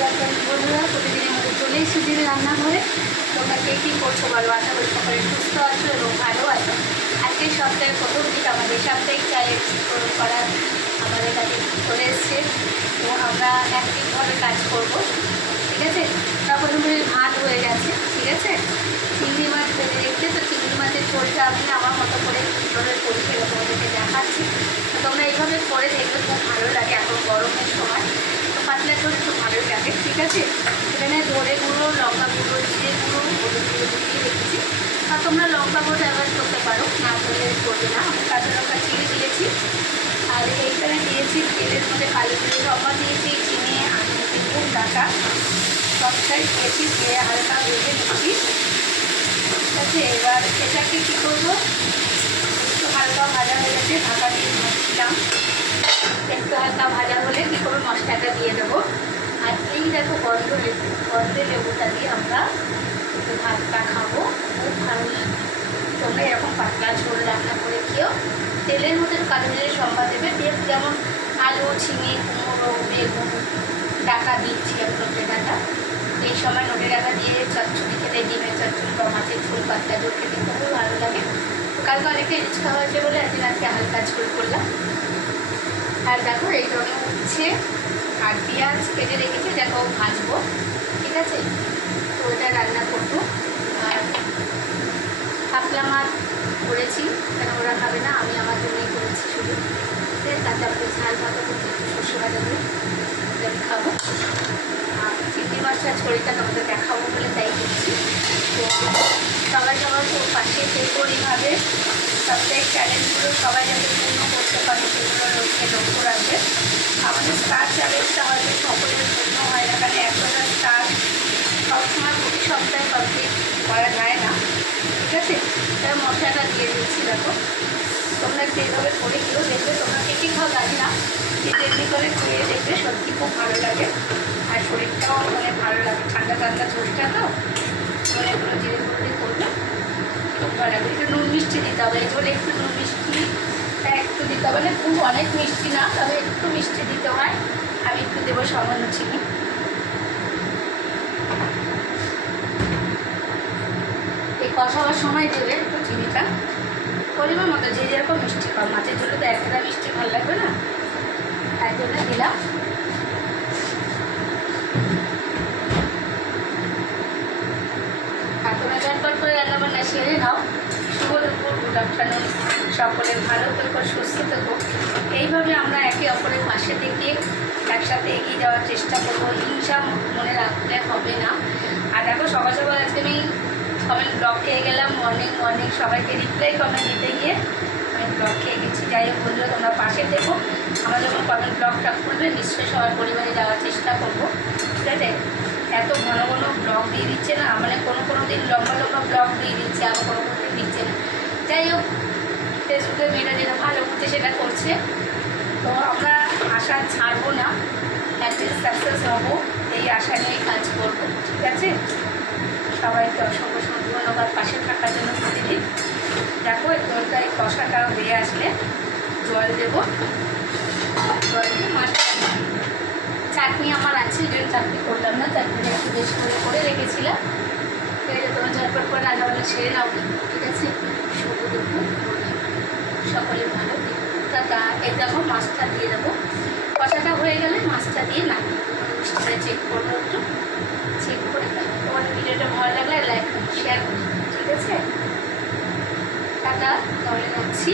বন্ধুরা, প্রতিদিনের মতো চলে এসেছি রান্নাঘরে। তোমরা কে কী করছো বলো? আশা করি সকলে সুস্থ আছো এবং ভালো আছো। আজকে সপ্তাহের প্রথম দিন আমাদের সাপ্তাহিক চ্যালেঞ্জ পূরণ করার আমাদের কাছে চলে এসছে। তো আমরা অ্যাক্টিভভাবে কাজ করবো, ঠিক আছে। তারপর ভাত হয়ে গেছে, ঠিক আছে। চিংড়ি মাছ ভেজে রেখেছে, তো চিংড়ি মাছের ঝোলটা আমি আমার মতো করে কীভাবে করি সেটা তোমাদেরকে দেখাচ্ছি। তো তোমরা এইভাবে করে দেখবে, খুব ভালো লাগে। এখন গরমের সময় তো পাতলা ঝোল একটু ভালোই লাগে, ঠিক আছে। এখানে ধরে গুঁড়ো, লঙ্কা গুঁড়ো, জিরে গুঁড়ো, হলুদ গুঁড়ো দিয়ে রেখেছি। আর তোমরা লঙ্কা গুঁড়ো অ্যাভয়েড করতে পারো, না করলে করবে না। আমি কাঁচা লঙ্কা চিড়ে দিয়েছি। আর এইখানে দিয়েছি তেলের মধ্যে কালো জিরে, লঙ্কা দিয়েছি, চিনি, আমি খুব ডাটা সবটাই দিয়েছি, দিয়ে হালকা ভেজে নিচ্ছি, ঠিক আছে। এবার এটাকে কী করবো, একটু হালকা ভাজা হয়ে গেছে, ঢাকা দিয়ে ভাজছিলাম। একটু হালকা ভাজা হলে কী করবো, মশলাটা দিয়ে দেবো। আর এই দেখো গন্ধে লেবুটা দিয়ে আমরা একটু ভাতটা খাবো, খুব ভালো লাগে। তোমরা এরকম পাতলা ঝোল রান্না করে খেয়েও তেলের মধ্যে কালো জিরে সম্বাদ দেবে, দিয়ে যেমন আলু, ঝিঙে, কুমড়ো, বেগুন, ডাকা দিচ্ছি আমি নোটে ডাকা। এই সময় নোটে ডাকা দিয়ে চচ্চড়ি খেতে, ডিমের চচ্চড়ি বা মাছের ঝোল, পাতলা ঝোল খেতে খুবই ভালো লাগে। তো কালকে অনেকটা রিচ খাওয়া হয়েছে বলে আজকে হালকা ঝোল করলাম। আর দেখো এই রঙে উঠছে, আর পেঁয়াজ কেটে রেখেছি, দেখো ভাজবো, ঠিক আছে। তো ওটা রান্না করবো। আর কাতলা মাছ করেছি, কেন ওরা খাবে না, আমি আমার জন্যই করেছি শুধু। তাতে আমাকে ঝাল ভাজা করতে, সর্ষে ভাজা করে আমি খাবো। আর চিংড়ি মাছটা ছড়িটা তোমাদের দেখাবো বলে তাই দিচ্ছি। তো সবাই সবার পাশে থেকেও এইভাবে সপ্তাহের চ্যালেঞ্জগুলো সবাই যাতে পূর্ণ করতে পারে সেগুলো লক্ষ্য রাখবে। আমাদের স্টার চ্যালেঞ্জটা হয়তো সকলের পূর্ণ হয় না, কারণ 100টা স্টার সবসময় প্রতি সপ্তাহে কমপ্লিট করা যায় না, ঠিক আছে। তাই মশলাটা দিয়ে দিচ্ছি। দেখো তোমরা যেভাবে করে খেয়েও দেখবে, তোমরা কে কী খাও জানি না, কিন্তু এমনি করে খেয়ে দেখবে, সত্যি খুব ভালো লাগে। আর শরীরটাও মানে ভালো লাগে, ঠান্ডা ঠান্ডা ঝোলটা তো মানে কোনো জিরে গুঁড়ো করবে, খুব ভালো লাগে। একটু নুন মিষ্টি দিতে হবে, এই ঝোলে একটু নুন মিষ্টিটা একটু দিতে হবে, মানে খুব অনেক মিষ্টি না, তবে একটু মিষ্টি দিতে হয়। আমি একটু দেবো সামান্য চিনি। এই কষাবার সময় দেবে একটু চিনিটা, পরিমাণ মতো, যে যেরকম মিষ্টি খাও। মাছের ঝোলে তো একটা মিষ্টি ভালো লাগবে না, তাই জন্য দিলাম। আর তোমরা ঝটপট করে রান্নাবান্না সেরে নাও। শুভ দুপুর, গুড আফটারনুন, সকলের ভালো থেকো, সুস্থ থেকো। এইভাবে আমরা একে অপরের পাশে থেকে একসাথে এগিয়ে যাওয়ার চেষ্টা করবো। হিংসা মনে রাখলে হবে না। আর দেখো সকাল সকাল আজকে আমি কমেন্ট ব্লক খেয়ে গেলাম, মর্নিং সবাইকে রিপ্লাই কমেন্ট দিতে গিয়ে আমি ব্লক খেয়ে গেছি। যাই হোক বন্ধুরা, তোমরা পাশে দেখো, আমরা যখন কমেন্ট ব্লকটা খুলবে নিশ্চয়ই সবার পরিবারে যাওয়ার চেষ্টা করবো, ঠিক আছে। এত ঘন ঘন ব্লগ দিয়ে দিচ্ছে না, মানে কোনো দিন লম্বা লম্বা ব্লগ দিয়ে দিচ্ছে, আবার কোনো দিন দিচ্ছে না। যাই হোক, ফেসবুকে মেয়েরা যেটা ভালো করছে সেটা করছে। তো আমরা আশা ছাড়বো না, একদিন সাকসেস হবো, এই আশা নিয়েই কাজ করবো, ঠিক আছে। সবাইকে অসংখ্য ধন্যবাদ পাশে থাকার জন্য প্রতিদিন। দেখো ঝোলটা, এই কষাটা হয়ে আসলে জল দেবো, জল দিয়ে মাছটা। চাটনি আমার আছে, যে চাটনি করলাম না, চাটনিটা একটু বেশ করে রেখেছিলাম। ঠিক আছে, তোমার ঝটপট করে রান্নাবান্না ছেড়ে নাও, ঠিক আছে। শুভ দুপুর, সকলে ভালো টাটা। এই দেখো মাছটা দিয়ে দেবো, কষাটা হয়ে গেলে মাছটা দিয়ে নামিয়ে মিষ্টিটা চেক করবো, একটু চেক করে। তোমার ভিডিওটা ভালো লাগলে লাইক শেয়ার করো, ঠিক আছে। টাটা, তাহলে রাখছি।